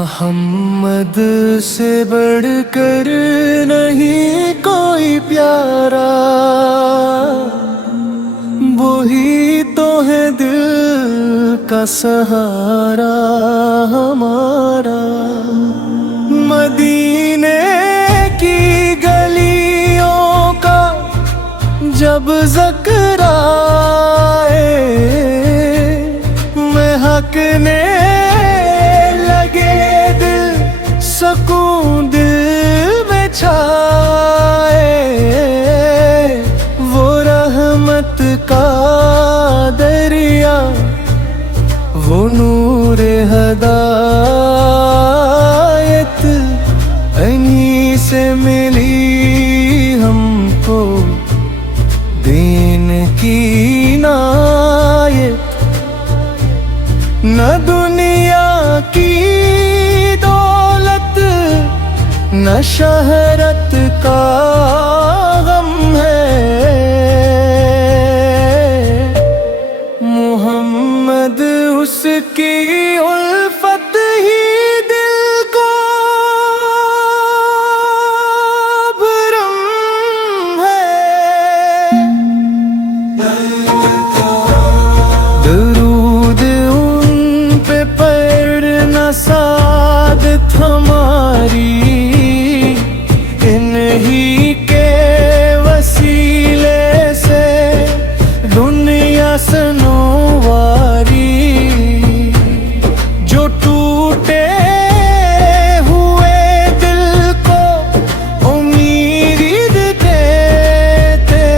محمد سے بڑھ کر نہیں کوئی پیارا، وہی تو ہے دل کا سہارا ہمارا۔ مدینے کی گلیوں کا جب ذکر آئے، مہکنے لگے دل، سکون دل میں چھائے۔ وہ رحمت کا دریا، وہ نور ہدایت، انہی سے ملی ہم کو دین کی عنایت۔ نہ دنیا کی دولت، نہ شہرت کا غم ہے، محمد اس کی الفت ہی دل کو بھرم ہے۔ درود ان پہ پڑھنا سعادت ہماری، انہی کے وسیلے سے دنیا سنواری۔ جو ٹوٹے ہوئے دل کو امید دیتے،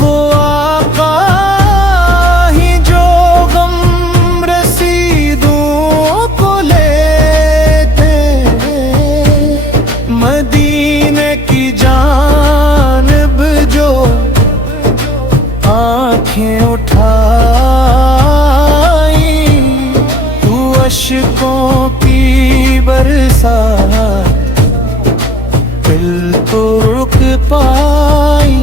وہ آقا ہی جو غم رسیدوں کو لیتے۔ مدینے کی جانب جو آنکھیں اٹھائیں، تو اشکوں کی برسات دل تو رک پائی۔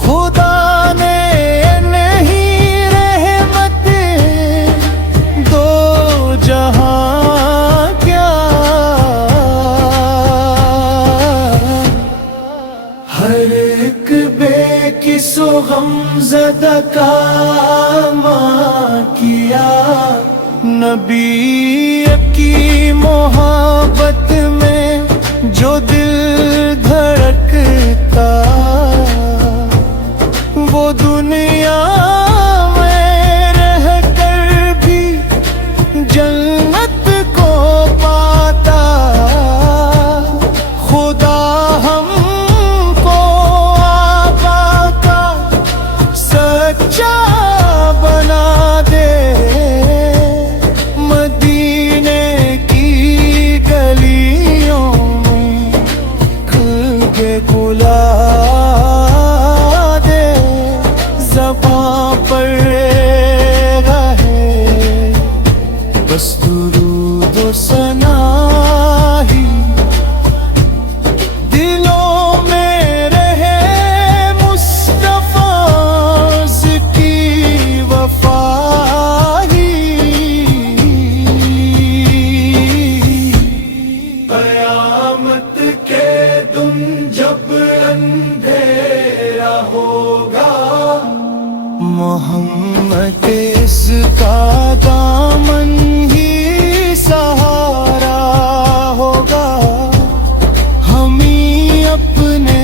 خدا نے نہیں رحمت دو جہاں کیا، ہر ایک بے کس و غم زدہ کا ماں کیا۔ نبی کی محبت میں جو دل دھڑکتا، وہ دنیا میں رہ کر بھی جنت کو پاتا۔ خدا ہم کو آقا کا سچا بنا دے، مدینے کی گلیوں میں کھل کے کھلا دے۔ زباں پر رہے بس درود و ثنا ہی، دلوں میں رہے مصطفیٰ کی وفا ہی۔ قیامت کے دن جب اندھیرا ہوگا، محمد اس کا دامن ہی سہارا ہوگا۔ ہم ہی اپنے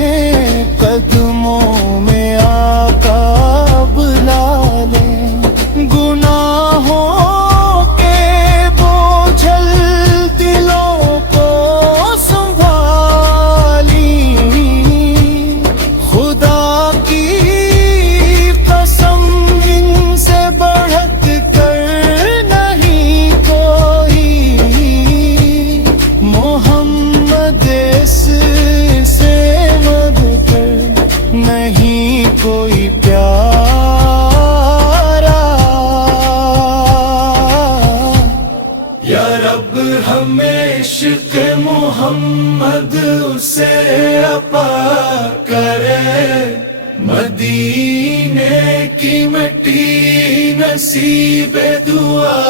قدموں میں آقا بلا لیں، گناہوں کے بوجھل دلوں کو سنبھالی۔ خدا کی قسم ان سے بڑھ کر نہیں کوئی، محمد اس سے بڑھ کر نہیں کوئی پیارا۔ یا رب ہمیں عشق محمد اسے عطا کرے، مدینے کی مٹی نصیب دعا